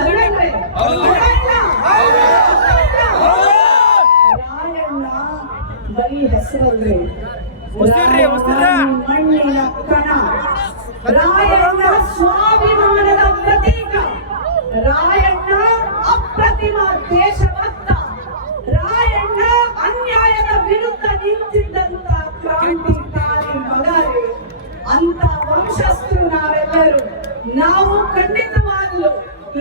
ಅಲ್ವೇನ್ರಿ? ರಾಯಣ್ಣ ಬರೀ ಹೆಸರಲ್ರಿ, ಮಣ್ಣಿನ ಕಣ. ರಾಯಣ್ಣ ಸ್ವಾಭಿಮಾನದ ಪ್ರತೀಕ. ರಾಯಣ್ಣ ಅಪ್ರತಿಮ ದೇಶಭಕ್ತ. ರಾಯಣ್ಣ ಅನ್ಯಾಯದ ವಿರುದ್ಧ ನಿಂತಿದ್ದಂತ ಕ್ರಾಂತಿಕಾರಿ ಮಗಾರಿ. ಅಂತ ವಂಶಸ್ಥರು ನಾವೆಲ್ಲರೂ. ನಾವು ಖಂಡಿತವಾಗ್ಲು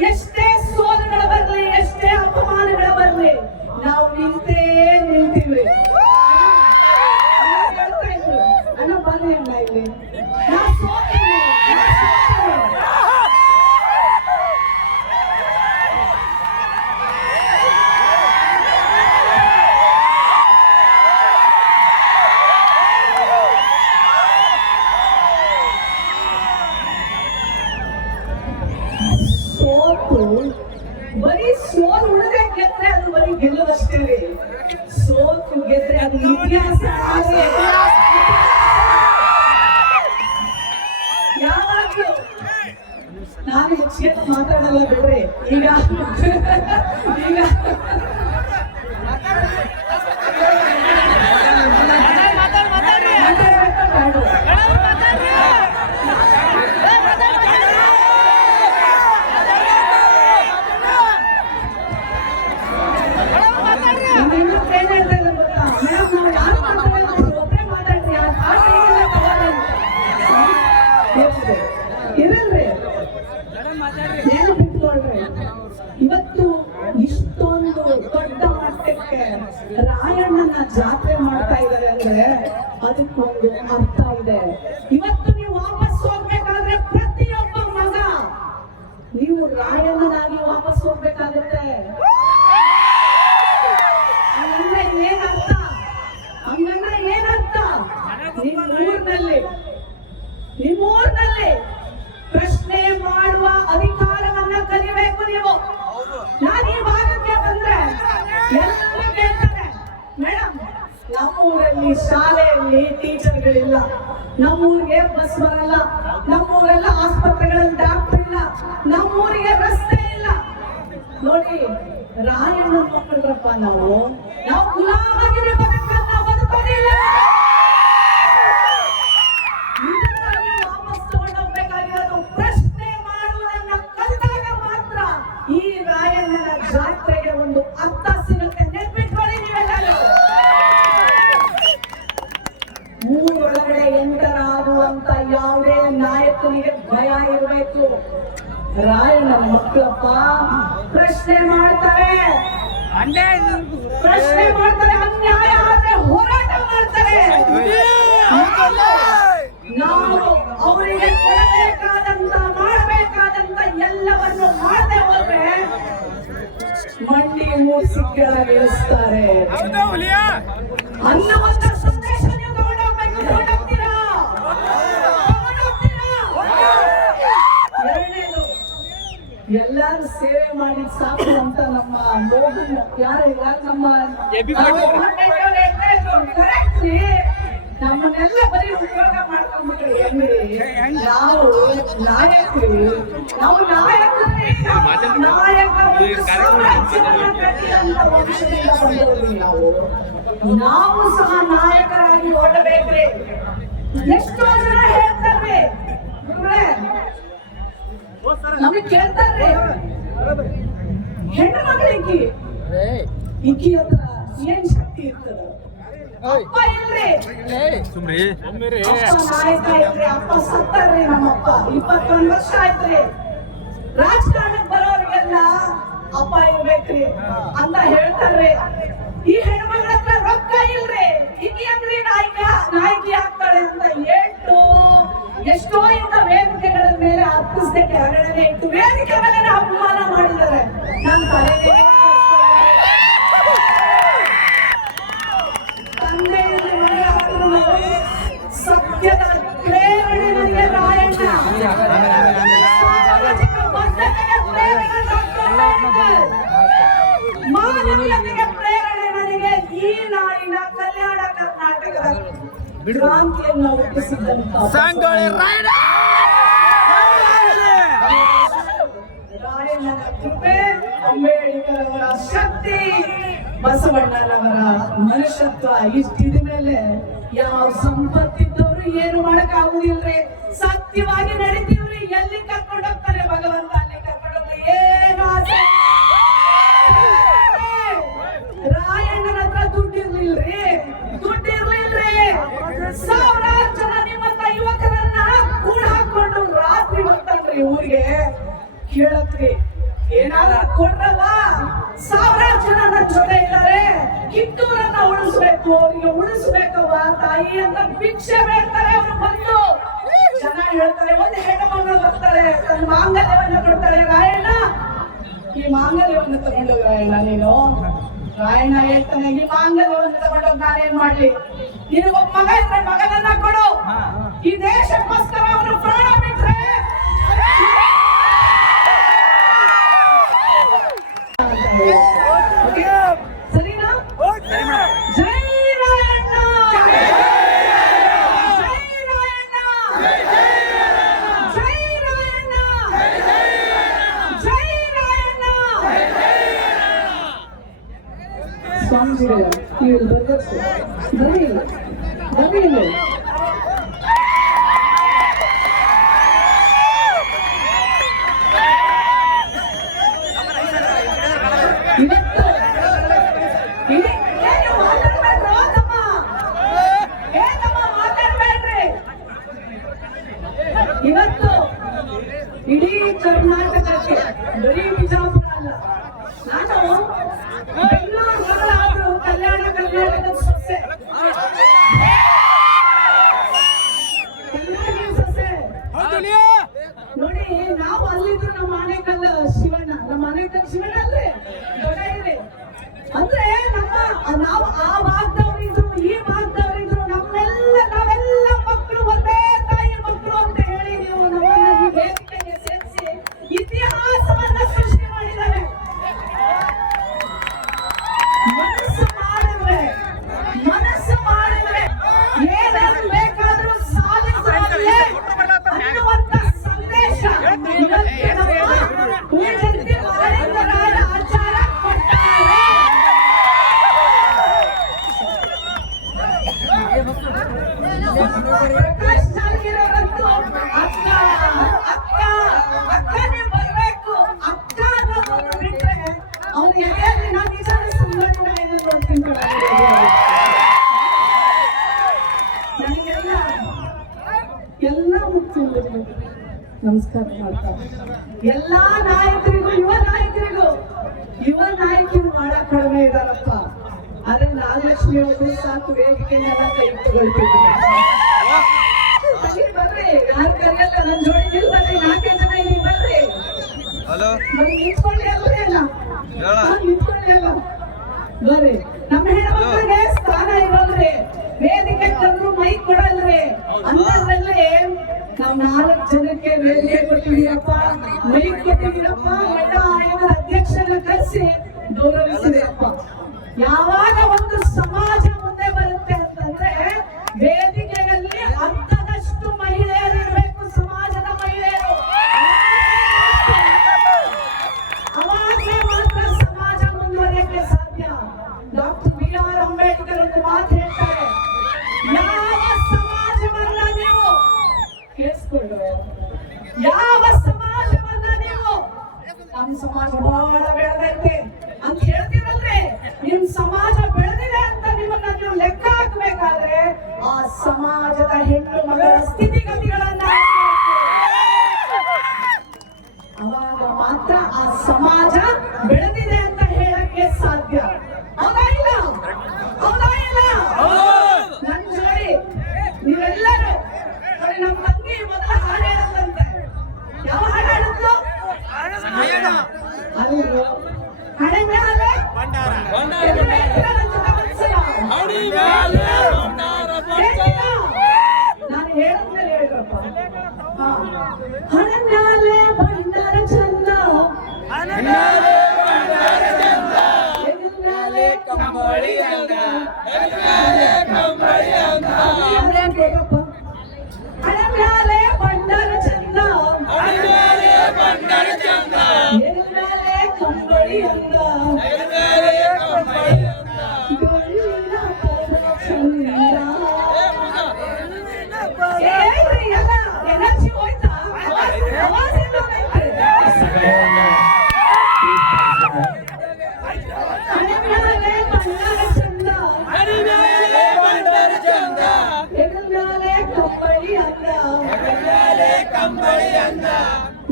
ಎಷ್ಟೇ ಸೋಲುಗಳು ಬರಲಿ, ಎಷ್ಟೇ ಅಪಮಾನಗಳು ಬರಲಿ, ನಾವು ನಿಂತೇ ನಿಲ್ತೀವಿ. ಅಣ್ಣ ಬನ್ನಿ ಅಣ್ಣ ಇಲ್ಲಿ. ಬರೀ ಸೋಲು ಉಳಿದ್ರೆ ಗೆದ್ರೆ ಅದು ಬರೀ ಗೆಲ್ಲುವಷ್ಟೇ ರೀ. ಸೋತು ಗೆದ್ರೆ ಅದು ಇತಿಹಾಸ. ಯಾವಾಗ್ಲೂ ನಾನು ಹೆಚ್ಚಿಗೆ ಮಾತಾಡಲ್ಲ ಬಿಡ್ರಿ. ಈಗ ಇವತ್ತು ಇಷ್ಟೊಂದು ದೊಡ್ಡ ಮಟ್ಟಕ್ಕೆ ರಾಯಣ್ಣನ ಜಾತ್ರೆ ಮಾಡ್ತಾ ಇದ್ದಾರೆ ಅಂದ್ರೆ ಅದಕ್ಕೊಂದು ಅರ್ಥ ಇದೆ. ಇವತ್ತು ನೀವು ವಾಪಸ್ ಹೋಗ್ಬೇಕಾದ್ರೆ ಪ್ರತಿಯೊಬ್ಬ ಮಗ ನೀವು ರಾಯಣ್ಣನಾಗಿ ವಾಪಸ್ ಹೋಗ್ಬೇಕಾಗುತ್ತೆ. ಹಂಗಂದ್ರೆ ಏನರ್ಥ? ಹಂಗಂದ್ರೆ ಏನರ್ಥ? ನಿಮ್ಮೂರಿನಲ್ಲಿ ಪ್ರಶ್ನೆ ಮಾಡುವ ಅಧಿಕಾರವನ್ನ ಕಲಿಬೇಕು ನೀವು. ನಾನು ಈ ಭಾಗಕ್ಕೆ ಬಂದ್ರೆ ಎಲ್ಲರೂ ಕೇಳ್ತಾರೆ, ಮೇಡಮ್ ನಮ್ಮೂರಲ್ಲಿ ಶಾಲೆಯಲ್ಲಿ ಟೀಚರ್ಗಳಿಲ್ಲ, ನಮ್ಮೂರಿಗೆ ಬಸ್ ಬರಲ್ಲ, ನಮ್ಮೂರೆಲ್ಲ ಆಸ್ಪತ್ರೆಗಳಲ್ಲಿ ಡಾಕ್ಟರ್ ಇಲ್ಲ, ನಮ್ಮೂರಿಗೆ ರಸ್ತೆ ಇಲ್ಲ. ನೋಡಿ, ರಾಯಣ್ಣ ಮಕ್ಕಳಪ್ಪ ನಾವು ಗುಲಾಮಗಿರಿ ಬದುಕನ್ನ ಬದುಕೋದಿಲ್ಲ. ವಾಪಸ್ ತಗೊಂಡೋಗ್ಬೇಕಾಗಿರೋದು ಪ್ರಶ್ನೆ ಮಾಡುವುದನ್ನ ಕಲಿತಾಗ ಮಾತ್ರ ಈ ರಾಯಣ್ಣನ ಜಾತ್ರೆಗೆ ಒಂದು ಅರ್ಥ ಸಿಗುತ್ತೆ. ನೆನ್ಪಿಟ್ಕೊಳ್ಳಿ ನೀವೆಲ್ಲರೂ. ಊರೊಳಗಡೆ ಎಂಟರಾಗುವಂತ ಯಾವುದೇ ನಾಯಕನಿಗೆ ಭಯ ಇರಬೇಕು. ರಾಯಣ್ಣನ ಮಕ್ಕಳಪ್ಪ ಪ್ರಶ್ನೆ ಮಾಡ್ತಾರೆ, ಅನ್ಯಾಯ ಆದ್ರೆ ಹೋರಾಟ ಮಾಡ್ತಾರೆ. ನಾವು ಅವರಿಗೆ ಕೊಡಬೇಕಾದಂತ ಮಾಡಬೇಕಾದಂತ ಎಲ್ಲವನ್ನು ಮಾಡದೆ ಹೋದ್ರೆ ಮಂಡಿ ಮೂಸಿ ಕೆಳಗಿಳಿಸ್ತಾರೆ ಅನ್ನುವಂತ ಸಂದೇಶ ನೀವು ತಗೊಂಡೋಗ್ಬೇಕು. ತಗೊಂಡೋಗ್ತೀರಾ? ಎಲ್ಲಾರು ಸೇವೆ ಮಾಡಿ ಸಾಕು ಅಂತ ನಮ್ಮ ಮೋಹನ್ ನಮ್ಮ ನಮ್ಮನ್ನೆಲ್ಲ ಬರೀ ಉಪಯೋಗ ಮಾಡ್ಕೊಂಡ್ಬಿಟ್ರೆ ನಾವು ನಾಯಕರು. ನಾವು ನಾವು ಸಹ ನಾಯಕರಾಗಿ ಓಡಬೇಕ್ರಿ. ಎಷ್ಟೋ ಜನ ಹೇಳ್ತಾರೆ, ನಮಗ್ ಕೇಳ್ತಾರೆ, ಹೆಣ್ಣು ಮಕ್ಕಳಿಗೆ ಇಕ್ಕಿ ಹತ್ರ ಏನ್ ಶಕ್ತಿ ಇರ್ತದ? ಅಪ್ಪ ಇಲ್ರಿ, ಅಪ್ಪ ನಾಯಕ ಇಲ್ರಿ, ಅಪ್ಪ ಸತ್ತಾರ್ರಿ. ನಮ್ಮಪ್ಪ 21 ವರ್ಷ ಆಯ್ತ್ರಿ. ರಾಜಕಾರಣಕ್ಕೆ ಬರೋರಿಗೆಲ್ಲ ಅಪ್ಪ ಇರ್ಬೇಕ್ರಿ ಅಂತ ಹೇಳ್ತಾರ್ರಿ. ಈ ಹೆಣ್ಮಗಳ ಹತ್ರ ರೊಕ್ಕ ಇಲ್ರಿ, ಇಕ್ಕಿ ಅಂದ್ರಿ ನಾಯಕಿ ಆಗ್ತಾಳೆ ಅಂತ ಹೇಳ್ತು. ಎಷ್ಟೋ ಇಂಥ ವೇದಿಕೆಗಳ ಮೇಲೆ ಹತ್ತಿಸಕ್ಕೆ ಹರಡನೆ ಇಟ್ಟು ವೇದಿಕೆ ಮೇಲೆ ಅಪಮಾನ ಮಾಡಿದ್ದಾರೆ. ನನ್ನ ತಲೆಗೆ ತಂದೆಯಲ್ಲಿ ಸತ್ಯದ ಪ್ರೇರಣೆ ನನಗೆ ರಾಯಣ್ಣ, ಸಾಮಾಜಿಕ ಬದ್ಧತೆಗೆ ಪ್ರೇರಣೆ ಮಾನವೀಯತೆಗೆ ಪ್ರೇರಣೆ ನನಗೆ ಈ ನಾಡಿನ ಕಲ್ಯಾಣ ಕರ್ನಾಟಕದ ಕ್ರಾಂತಿಯನ್ನು ಹುಟ್ಟಿಸಿದಂತ ರಾಯಣ್ಣನ ಕೃಪೆ, ಅಂಬೇಡ್ಕರ್ ಅವರ ಶಕ್ತಿ, ಬಸವಣ್ಣನವರ ಮನುಷ್ಯತ್ವ ಇಷ್ಟಿದ ಮೇಲೆ ಯಾವ ಸಂಪತ್ತಿದ್ದವರು ಏನು ಮಾಡಕ್ ಆಗುದಿಲ್ರಿ. ಸತ್ಯವಾಗಿ ನಡೀತೀವ್ರಿ. ಎಲ್ಲಿ ಕರ್ಕೊಂಡು ಹೋಗ್ತಾರೆ ಭಗವಂತ ಅಲ್ಲಿ ಕರ್ಕೊಂಡು ಹೋಗ್ತಾರೆ. ಏನು ಆಸೆ? ರಾಯಣ್ಣನ ಹತ್ರ ದುಡ್ಡಿರ್ಲಿಲ್ರಿ. ಸಾವಿರಾರು ಜನ ನಿಮ್ಮಂತ ಯುವಕರನ್ನ ಕೂಡ ಹಾಕೊಂಡು ರಾತ್ರಿ ಬರ್ತಾನ್ರಿ ಊರಿಗೆ ಕೇಳತ್ರಿ ಏನಾದ್ರು ಕೊಡ್ರಲ್ಲ. ಸಾವಿರಾರು ಜನ ನನ್ನ ಜೊತೆ ಇದ್ದಾರೆ. ಕಿತ್ತೂರನ್ನ ಉಳಿಸ್ಬೇಕು, ಅವ್ರಿಗೆ ಉಳಿಸ್ಬೇಕವ್ವ ತಾಯಿ ಅಂತ ಭಿಕ್ಷೆ ಬೇಡ್ತಾರೆ. ಅವ್ರು ಬಂದು ಜನ ಹೇಳ್ತಾರೆ, ಒಂದು ಹೆಣ್ಣು ಮಗಳು ಬರ್ತಾಳೆ, ತನ್ನ ಮಾಂಗಲ್ಯವನ್ನು ಕೊಡ್ತಾಳೆ. ರಾಯಣ್ಣ, ಈ ಮಾಂಗಲ್ಯವನ್ನು ತಗೊಂಡು ರಾಯಣ್ಣ ನೀನು. ರಾಯಣ್ಣ ಹೇಳ್ತಾನೆ, ಈ ಮಾಂಗಲ್ಯವನ್ನು ತಗೊಂಡೋಗಿ ನಾನೇನ್ ಮಾಡ್ಲಿ? ನಿನಗೊಬ್ಬ ಮಗ ಇದ್ರೆ ಮಗನನ್ನ ಕೊಡು. ಈ ದೇಶಕ್ಕೋಸ್ಕರ ಅವನು ಪ್ರಾಣ ಬಿಟ್ರೆ ಸರಿನಾ? ಜೈ ರಾಯಣ್ಣ, ಜೈ ರಾಯಣ್ಣ, ಜೈ ರಾಯಣ್ಣ, ಜೈ ರಾಯಣ್ಣ. ಸ್ವಾಮೀಜಿಗಳೇ, ನೀವು ಬರ್ಬೇಕು. ಬನ್ನಿ ಬನ್ನಿ. ಇವತ್ತು ಇಡೀ ಕರ್ನಾಟಕಕ್ಕೆ, ಬರೀ ಬಿಜಾಪುರ ಅಲ್ಲ, ನಾನು ಬೆಂಗಳೂರು ಮಗಳಾದ್ರು ಕಲ್ಯಾಣ ಕರ್ನಾಟಕದ ಸೊಸೆ, ನೋಡಿ. ನಾವು ಅಲ್ಲಿದ್ರು ನಮ್ಮ ಆನೇಕಲ್ ಶಿವಣ್ಣ, ನಮ್ಮ ಆನೇಕಲ್ ಶಿವಣ್ಣ ಅಲ್ರಿ ದೊಡ್ಡ ಅಂದ್ರೆ ನಾವು ಆ ಭಾಗದವರಿದ್ರು, ಈ ಭಾಗದವರಿದ್ರು, ನಾವೆಲ್ಲ ಮಕ್ಕಳು ಒಂದೇ ತಾಯಿ ಮಕ್ಕಳು ಅಂತ ಹೇಳಿ ನೀವು ನಮ್ಮನ್ನ ಈ ವೇದಿಕೆಗೆ ಸೇರಿಸಿ ಇತಿಹಾಸವನ್ನ ಸೃಷ್ಟಿ ಮಾಡಿದ್ದಾರೆ. ಮನಸ್ಸು ಮಾಡಿದ್ರೆ ಏನಾದ್ರು ಬೇಕಾದ್ರೂ ಸಾಧಿಸಬಲ್ಲೆ ಅನ್ನುವಂತ ಸಂದೇಶ ಆಚಾರ ಕೊಟ್ಟಾರೆ. ಪ್ರಕಾಶ್ ಜಾರಕಿಹೊಳಿ ಅಕ್ಕ ಅಕ್ಕ ಅಕ್ಕನೇ ಬರ್ಬೇಕು, ಅಕ್ಕ ಅನ್ನೋದು ಬಿಟ್ರೆ ಅವ್ರು ಎಲ್ಲಿ ನಾವು ವಿಚಾರ ಸಂಘಟನೆ ನೋಡ್ತೀನಿ. ನನಗೆಲ್ಲ ಎಲ್ಲ ಮುಖ್ಯ ನಮಸ್ಕಾರ ಮಾಡ್ತಾರೆ ಎಲ್ಲಾ ನಾಯಕರಿಗೂ, ಯುವ ನಾಯಕರು ಮಾಡಕ್ ಕಡಿಮೆ ಇದಾರಪ್ಪ. ಆದ್ರೆ ನಾಗಲಕ್ಷ್ಮಿ ಅವರು ಸಾಕು ವೇದಿಕೆನೆಲ್ಲ ಕೈ ತಗೊಳ್ತಿದ್ರು. ಬರ್ರಿ, ಯಾರು ಕರೆಯಲ್ಲ, ನನ್ನ ಜೋಡಿ ನೀವು ಬರ್ರಿ, 4 ಜನ ಇಲ್ಲಿ ಬರ್ರಿ. ನಿಂತ್ಕೊಳ್ಳಿ ಅಲ್ರಿ, ಅಲ್ಲ ನಿಂತ್ಕೊಳ್ಳಿ ಅಲ್ಲ, ಬರ್ರಿ. ನಮ್ಮ ಹೆಣ್ಮಕ್ಳಿಗೆ ಸ್ಥಾನ ಇರಲ್ರಿ, ವೇದಿಕೆ ಕರೆದ್ರು ಮೈಕ್ ಕೊಡಲ್ರಿ. ಅಂತದ್ರಲ್ಲಿ ನಾವ್ 4 ಜನಕ್ಕೆ ವೇದಿಕೆ ಕೊಟ್ಟಿದ್ದೀರಪ್ಪ, ಮೈಕ್ ಕೊಟ್ಟಿದ್ದೀರಪ್ಪ, ಮಹಿಳಾ ಆಯೋಗದ ಅಧ್ಯಕ್ಷರನ್ನ ಕರೆಸಿ ಗೌರವಿಸಿದೆಯಪ್ಪ. ಯಾವಾಗ ಒಂದು ಸಮಾಜ ಮುಂದೆ ಬರುತ್ತೆ ಅಂತಂದ್ರೆ ವೇದಿಕೆಯಲ್ಲಿ ಅರ್ಧದಷ್ಟು ಮಹಿಳೆಯರು ಇರಬೇಕು, ಸಮಾಜದ ಮಹಿಳೆಯರು. ಅವಾಗಲೇ ಮಾತ್ರ ಸಮಾಜ ಮುಂದುವರಿಯಕ್ಕೆ ಸಾಧ್ಯ. Doctor B.R. ಅಂಬೇಡ್ಕರ್ ಒಂದು ಮಾತು ಹೇಳ್ತಾರೆ, ಯಾವ ಸಮಾಜವನ್ನ ನೀವು ಕೇಳಿಸ್ಕೊಂಡು, ಯಾವ ಸಮಾಜವನ್ನ ನೀವು ನಮ್ಮ ಸಮಾಜ ಬಹಳ ಬೆಳೆದೈತೆ ಅಂತ ಹೇಳ್ತೀರಲ್ರಿ, ನಿಮ್ ಸಮಾಜ ಬೆಳೆದಿದೆ ಅಂತ ನಿಮ್ಮನ್ನ ನೀವು ಲೆಕ್ಕ ಹಾಕಬೇಕಾದ್ರೆ ಆ ಸಮಾಜದ ಹೆಣ್ಣು ಮಗಳ ಸ್ಥಿತಿಗತಿಗಳನ್ನ ಅವಾಗ ಮಾತ್ರ ಆ ಸಮಾಜ ಬೆಳೆದಿದೆ ಅಂತ ಹೇಳಕ್ಕೆ ಸಾಧ್ಯ. ಹೌದಾ ಇಲ್ಲ? ಹೌದಾ ಇಲ್ಲ? ನನ್ ಜೋಡಿ ನೀವೆಲ್ಲರೂ ನೋಡಿ, ನಮ್ಮ ತಂಗಿ ಮೊದಲ ಹಾಡು ಹೇಳುತ್ತಂತೆ. ಯಾವ ಹಾಡು ಹೇಳುತ್ತೋ? ಅಲ್ಲು ಹಣೆ ಮೇಲೆ ನಾನು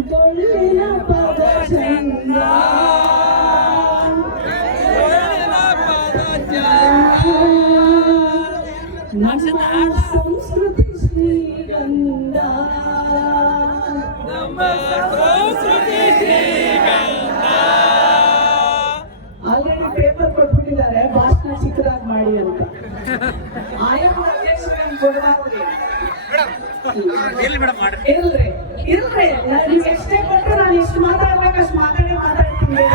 ಡೊಳ್ಳಿನ ಪದ ಚಂದ ನಮ್ಮ ಸಂಸ್ಕೃತಿ ಶ್ರೀಗಂಧ ಆಲ್ರೆಡಿ ಪೇಪರ್ ಕೊಟ್ಬಿಟ್ಟಿದ್ದಾರೆ ಭಾಷಣ ಚಿಕ್ಕದಾಗಿ ಮಾಡಿ ಅಂತ ಆಯಮ್ಮ ಅಧ್ಯಕ್ಷರನ್ನು ಕೊಡಬಾರ್ದು ಇಲ್ರಿ ನೀವು ಎಷ್ಟೇ ಕೊಟ್ಟರು ನಾನು ಎಷ್ಟು ಮಾತಾಡ್ಬೇಕು ಅಷ್ಟು ಮಾತಾಡ್ತೀನಿ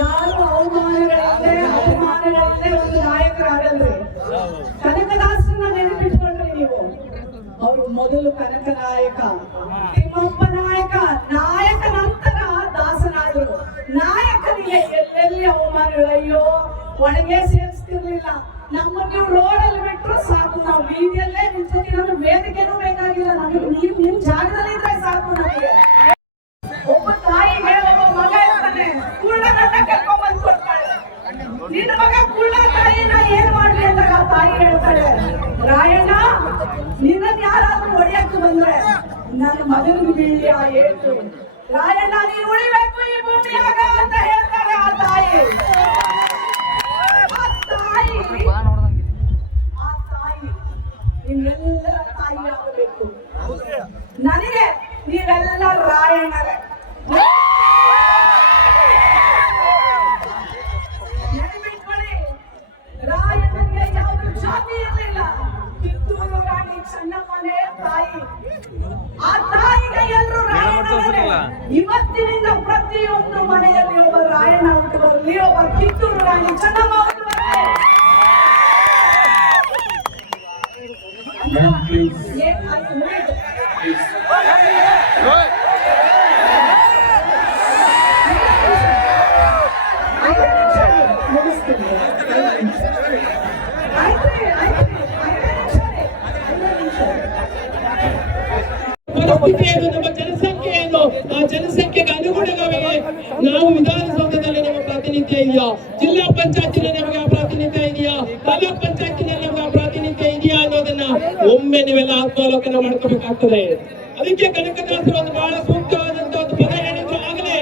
ಯಾರು ಅವಮಾನಗಳಿಂದ ಒಂದು ನಾಯಕರಾಗಲ್ರಿ ಕನಕದಾಸರನ್ನ ನೆನಪಿಟ್ಕೊಳ್ರಿ ನೀವು ಅವರು ಮೊದಲು ಕನಕ ನಾಯಕ ತಿಮ್ಮಪ್ಪ ನಾಯಕ ನಂತರ ದಾಸನಾದರು ನಾಯಕನಿಗೆ ಎಲ್ಲೆಲ್ಲಿ ಅವಮಾನಗಳು ಅಯ್ಯೋ ಒಳಗೆ ಸೇರಿಸ್ತಿರ್ಲಿಲ್ಲ ನಮ್ಮನ್ನು ನೀವು ರೋಡಲ್ಲಿ ಬಿಟ್ಟರು ಸಾಕು ನಾವು ಬೀದಿಯಲ್ಲೇ ನಿಂತ್ಕೊತೀವಿ ನಮ್ಗೆ ವೇದಿಕೆನೂ ಬೇಕಾಗಿಲ್ಲ ನಮ್ಗೆ ನೀವು ನಿಮ್ ಜಾಗದಲ್ಲಿ ಇದ್ರೆ ಸಾಕು ನಮಗೆ ಒಬ್ಬ ತಾಯಿಗೆ ಒಬ್ಬ ಮಗ ಇರ್ತಾನೆ ಕುಳ್ಳನನ್ನ ಕರ್ಕೊಂಡ್ ಬಂದು ಕೊಡ್ತಾಳೆ ನಿನ್ನ ಮಗ ಕುಳ್ಳ ತಾಯಿನ ಏನ್ ಮಾಡ್ಲಿ ಅಂತ ಆ ತಾಯಿ ಹೇಳ್ತಾಳೆ ರಾಯಣ್ಣ ನಿನ್ನ ಯಾರಾದ್ರೂ ಹೊಡೆಯಕ್ಕೆ ಬಂದ್ರೆ ನನ್ನ ಮಗನಿಗೆ ಬೀಳಿ ಆ ಏಟು ರಾಯಣ್ಣ ನೀನು ಉಳಿಬೇಕು ಈ ಭೂಮಿಯಾಗ ಅಂತ ಹೇಳ್ತಾಳೆ ಆ ತಾಯಿ ನಿಮ್ಮೆಲ್ಲರ ತಾಯಿ ಆಗಬೇಕು ನನಗೆ ನೀವೆಲ್ಲ ರಾಯಣ್ಣರೇ ನೆನಪಿಟ್ಕೊಳ್ಳಿ ರಾಯಣ್ಣನಿಗೆ ಯಾವುದು ಜಾತಿ ಇರಲಿಲ್ಲ ಕಿತ್ತೂರು ರಾಣಿ ಚೆನ್ನಮ್ಮನೇ ತಾಯಿ ಆ ತಾಯಿಗೆ ಎಲ್ಲರೂ ರಾಯಣ್ಣರೇ ಇವತ್ತಿನಿಂದ ಪ್ರತಿಯೊಂದು ಮನೆಯಲ್ಲಿ ಒಬ್ಬ ರಾಯಣ್ಣ ಹುಟ್ಟು ಬರಲಿ ಒಬ್ಬ ಕಿತ್ತೂರು ರಾಣಿ ಚೆನ್ನಮ್ಮ ಹುಟ್ಟು ಬರಲಿ ನಮ್ಮ ಜನಸಂಖ್ಯೆಯನ್ನು ಆ ಜನಸಂಖ್ಯೆಗೆ ಅನುಗುಣವಾಗಿ ನಾವು ವಿಧಾನಸೌಧದಲ್ಲಿ ನಮ್ಮ ಪ್ರಾತಿನಿಧ್ಯ ಇದೆಯಾ, ಜಿಲ್ಲಾ ಪಂಚಾಯತಿನಲ್ಲಿ ನಮಗೆ ಆ ಪ್ರಾತಿನಿಧ್ಯ ಇದೆಯಾ, ತಾಲೂಕ್ ಪಂಚಾಯತಿನಲ್ಲಿ ನಮಗೆ ಆ ಪ್ರಾತಿನಿಧ್ಯ ಇದೆಯಾ ಅನ್ನೋದನ್ನ ಒಮ್ಮೆ ನೀವೆಲ್ಲ ಆತ್ಮಾವಲೋಕನ ಮಾಡ್ಕೋಬೇಕಾಗ್ತದೆ. ಅದಕ್ಕೆ ಕನಕದಾಸರು ಒಂದು ಬಹಳ ಸೂಕ್ತವಾದಂತ ಒಂದು ಪದ ಹೇಳಿದ್ರು ಆಗಲೇ,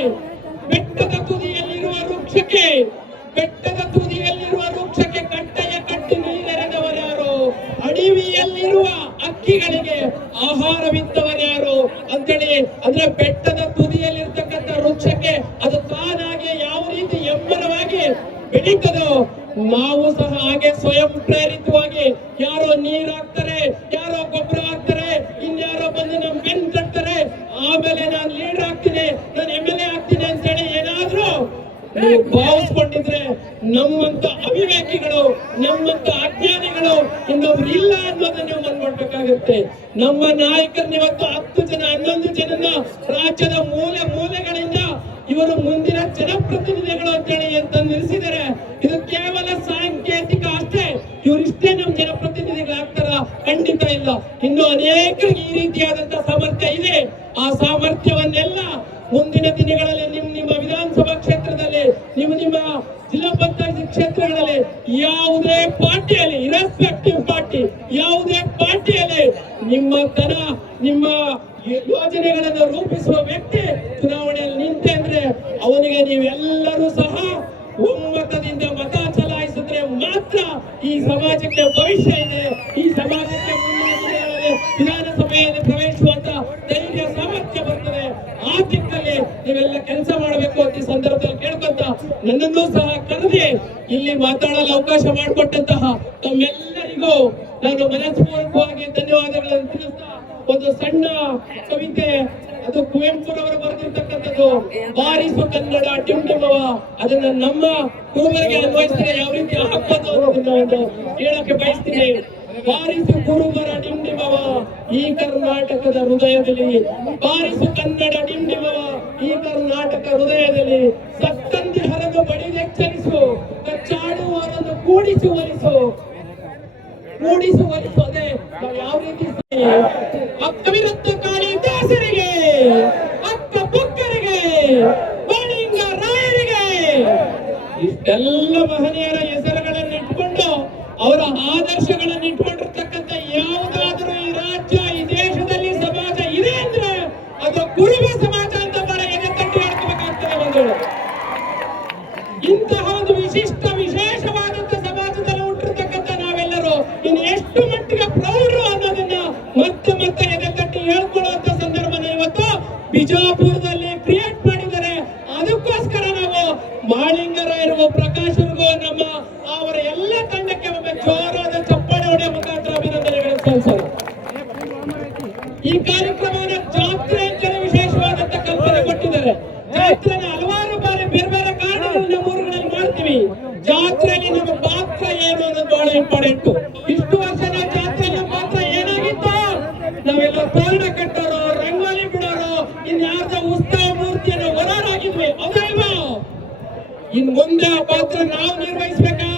ಬೆಟ್ಟದ ತುದಿಯಲ್ಲಿರುವ ವೃಕ್ಷಕ್ಕೆ ಕಟ್ಟೆಯ ಕಟ್ಟಿ ನೀರೆರೆದವರ್ಯಾರು, ಅಡವಿಯಲ್ಲಿರುವ ಅಕ್ಕಿಗಳಿಗೆ ಆಹಾರವಿತ್ತವರ್ಯಾರು ಅಂತೇಳಿ. ಅಂದ್ರೆ ಬೆಟ್ಟದ ತುದಿಯಲ್ಲಿರ್ತಕ್ಕಂಥ ವೃಕ್ಷಕ್ಕೆ ಅದು ತಾನಾಗೆ ಯಾವ ರೀತಿ ಎಮ್ಮರವಾಗಿ ಬೆಳೀತದೋ ನಾವು ಸಹ ಹಾಗೆ ಸ್ವಯಂ ಪ್ರೇರಿತವಾಗಿ ಯಾರೋ ನೀರ್ ಹಾಕ್ತಾರೆ, ಯಾರೋ ಗೊಬ್ಬರ ಹಾಕ್ತಾರೆ, ಇನ್ಯಾರೋ ಬಂದು ನಮ್ ಬೆನ್ ತಟ್ತಾರೆ, ಆಮೇಲೆ ನಾನು ಲೀಡರ್ ಆಗ್ತೀನಿ, ನಾನು MLA ಆಗ್ತೀನಿ ಅಂತೇಳಿ ಏನಾದ್ರೂ ನೀವು ಭಾವಿಸ್ಕೊಂಡಿದ್ರೆ ನಮ್ಮಂತ ಅವಿವೇಕಿಗಳು, ನಮ್ಮಂತ ಅಜ್ಞಾನಿಗಳು ಇನ್ನೊಬ್ರು ಇಲ್ಲ ಅನ್ನೋದನ್ನ ನೀವು ಮನ್ಮಾಡ್ಬೇಕಾಗುತ್ತೆ. ನಮ್ಮ ನಾಯಕರನ್ನ ಇವತ್ತು 10 ಜನ 11 ಜನನ ರಾಜ್ಯದ ಮೂಲೆಗಳಿಂದ ಇವರು ಮುಂದಿನ ಜನಪ್ರತಿನಿಧಿಗಳು ಅಂತೇಳಿ ಅಂತ ನಿಲ್ಲಿಸಿದರೆ ಇದು ಕೇವಲ ಸಾಂಕೇತಿಕ ಅಷ್ಟೇ. ಇವರಿಷ್ಟೇ ನಮ್ ಜನಪ್ರತಿನಿಧಿಗಳಾಗ್ತಾರ? ಖಂಡಿತ ಇಲ್ಲ. ಇನ್ನು ಅನೇಕರಿಗೆ ಈ ರೀತಿಯಾದಂತಹ ಸಾಮರ್ಥ್ಯ ಇದೆ. ಆ ಸಾಮರ್ಥ್ಯವನ್ನೆಲ್ಲ ಮುಂದಿನ ದಿನಗಳಲ್ಲಿ ನಿಮ್ಮ ವಿಧಾನಸಭಾ ಕ್ಷೇತ್ರದಲ್ಲಿ, ನಿಮ್ಮ ಜಿಲ್ಲಾ ಪಂಚಾಯತ್ ಕ್ಷೇತ್ರಗಳಲ್ಲಿ ಯಾವುದೇ ಪಾರ್ಟಿಯಲ್ಲಿ, ಇರೆಸ್ಪೆಕ್ಟಿವ್ ಪಾರ್ಟಿ, ಯಾವುದೇ ಪಾರ್ಟಿಯಲ್ಲಿ ನಿಮ್ಮ ಯೋಜನೆಗಳನ್ನು ರೂಪಿಸುವ ವ್ಯಕ್ತಿ ಚುನಾವಣೆಯಲ್ಲಿ ನಿಂತೆ ಅಂದ್ರೆ ಅವನಿಗೆ ನೀವೆಲ್ಲರೂ ಸಹ ಒಮ್ಮತದಿಂದ ಮತ ಚಲಾಯಿಸಿದ್ರೆ ಮಾತ್ರ ಈ ಸಮಾಜಕ್ಕೆ ಭವಿಷ್ಯ ಇದೆ. ಈ ಸಮಾಜಕ್ಕೆ ಮುಂದಿನ ದಿನಗಳಲ್ಲಿ ವಿಧಾನಸಭೆಯಲ್ಲಿ ಪ್ರವೇಶಿಸುವಂತ ಧೈರ್ಯ ಸಾಮರ್ಥ್ಯ ಬರ್ತದೆ. ಆ ದಿಕ್ಕಲ್ಲಿ ನೀವೆಲ್ಲ ಕೆಲಸ ಮಾಡಬೇಕು ಅಂತ ಈ ಸಂದರ್ಭದಲ್ಲಿ ಕೇಳ್ಕೊಂತ ನನ್ನನ್ನು ಸಹ ಕರೆದಿ ಇಲ್ಲಿ ಮಾತಾಡಲು ಅವಕಾಶ ಮಾಡಿಕೊಟ್ಟಂತಹ ತಮ್ಮೆಲ್ಲರಿಗೂ ನಾನು ಮನಸ್ಪೂರ್ವಕವಾಗಿ ಧನ್ಯವಾದಗಳನ್ನು ತಿಳಿಸ್ತಾ, ಒಂದು ಸಣ್ಣ ಕವಿತೆ, ಅದು ಕುವೆಂಪುರವರು ಬರೆದಿರ್ತಕ್ಕಂಥದ್ದು, ಬಾರಿಸು ಕನ್ನಡ ಟಿಂಟಿಮವ. ಅದನ್ನ ನಮ್ಮ ಕುರುಬರಿಗೆ ಅನ್ವಯಿಸಿದ್ರೆ ಯಾವ ರೀತಿ ಹಾಕೋದು ಅನ್ನೋದನ್ನ ಒಂದು ಹೇಳಕ್ಕೆ ಬಯಸ್ತೀನಿ. ಬಾರಿಸು ಕುರುಬರ ಡಿಂಡಿಮವ ಈ ಕರ್ನಾಟಕದ ಹೃದಯದಲ್ಲಿ, ಬಾರಿಸು ಕನ್ನಡ ಡಿಂಡಿಮವ ಈ ಕರ್ನಾಟಕ ಹೃದಯದಲ್ಲಿ, ಸತ್ತಂದಿ ಹರದು ಬಡಿದೆಚ್ಚರಿಸು, ಕಚ್ಚಾಡುವವರನ್ನು ಕೂಡಿಸುವರಿಸು. ಅದೇ ನಾವು ಯಾವ ರೀತಿ ಅಕ್ಕವಿರುತ್ತ ಕಾಳಿದಾಸರಿಗೆ, ಅಕ್ಕ ಬುಕ್ಕರಿಗೆ, ಬಳಿಂಗ ರಾಯರಿಗೆ, ಇಷ್ಟೆಲ್ಲ ಮಹನೀಯರ ಹೆಸರುಗಳನ್ನು ಇಟ್ಕೊಂಡು ಅವರ ಆದರ್ಶಗಳನ್ನು ಇಟ್ಕೊಂಡಿರ್ತಕ್ಕಂಥ ಯಾವುದಾದ್ರೂ ವಿಶೇಷವಾದಂತ ಸಮಾಜದಲ್ಲಿ ಹುಟ್ಟಿರ್ತಕ್ಕಂಥ ನಾವೆಲ್ಲರೂ ಇನ್ನು ಎಷ್ಟು ಮಟ್ಟಿಗೆ ಪ್ರೌಢರು ಅನ್ನೋದನ್ನ ಮತ್ತೆ ಮತ್ತೆ ಎದೆ ತಟ್ಟಿ ಹೇಳ್ಕೊಳ್ಳುವಂತ ಸಂದರ್ಭನ ಇವತ್ತು ಬಿಜಾಪುರದಲ್ಲಿ ಕ್ರಿಯೇಟ್ ಮಾಡಿದ್ದಾರೆ. ಅದಕ್ಕೋಸ್ಕರ ನಾವು ಮಾಳಿಂಗರಾಯರಿಗೂ ಪ್ರಕಾಶರಿಗೂ ನಮ್ಮ ಅವರ ಎಲ್ಲ ತಂಡಕ್ಕೆ ಒಮ್ಮೆ ಜೋರಾದ ಚಪ್ಪಾಳೆ ಹೊಡೆಯುವ ಮುಖಾಂತರ ಅಭಿನಂದನೆಗಳನ್ನು ಸಲ್ಲಿಸೋಣ. ಈ ಕಾರ್ಯಕ್ರಮವನ್ನು ಜಾತ್ರೆ ಅಂತಲೇ ವಿಶೇಷವಾದಂತ ಕಲ್ಪನೆ ಕೊಟ್ಟಿದ್ದಾರೆ. ಜಾತ್ರೆನ ಹಲವಾರು ಬಾರಿ ಬೇರೆ ಬೇರೆ ಕಾರಣಗಳು ನಮ್ಮ ಊರುಗಳಲ್ಲಿ ಮಾಡ್ತೀವಿ. ಜಾತ್ರೆಯಲ್ಲಿ ನಮ್ಮ ಪಾತ್ರ ಏನು ಅನ್ನೋದು ಬಹಳ ಇಂಪಾರ್ಟೆಂಟ್. ಇಷ್ಟು ವರ್ಷ ನಾವು ಜಾತ್ರೆಯಲ್ಲಿ ನಮ್ಮ ಪಾತ್ರ ಏನಾಗಿತ್ತು? ನಾವೆಲ್ಲ ತೋರಣ ಕಟ್ಟೋರು, ರಂಗೋಲಿ ಬಿಡೋರು, ಇನ್ಯಾರ್ದ ಉತ್ಸವ ಮೂರ್ತಿಯನ್ನು ಹೊರಾಗಿದ್ವಿ. ಅದಲ್ವಾ? ಇನ್ ಮುಂದೆ ಆ ಪಾತ್ರ ನಾವು ನಿರ್ವಹಿಸ್ಬೇಕಾ?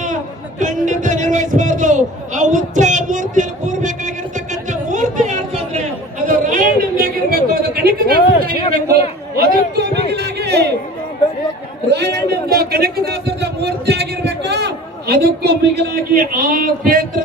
ಖಂಡಿತ ನಿರ್ವಹಿಸಬಾರ್ದು. ಆ ಉತ್ಸವ ಮೂರ್ತಿಯಲ್ಲಿ ಕೂರ್ಬೇಕಾಗಿರ್ತಕ್ಕಂಥ ಮೂರ್ತಿ ಯಾರ್ದು ಅಂದ್ರೆ ಅದು ರಾಯಣ್ಣನಾಗಿರ್ಬೇಕು, ಅದು ಕನಕದಾಸರಾಗಿರ್ಬೇಕು. ಅದಕ್ಕೂ ಮಿಗಿಲಾಗಿ ರಾಯಣ್ಣನ ಕನಕದಾಸರ ಮೂರ್ತಿ ಆಗಿರ್ಬೇಕು. ಅದಕ್ಕೂ ಮಿಗಿಲಾಗಿ ಆ ಕ್ಷೇತ್ರ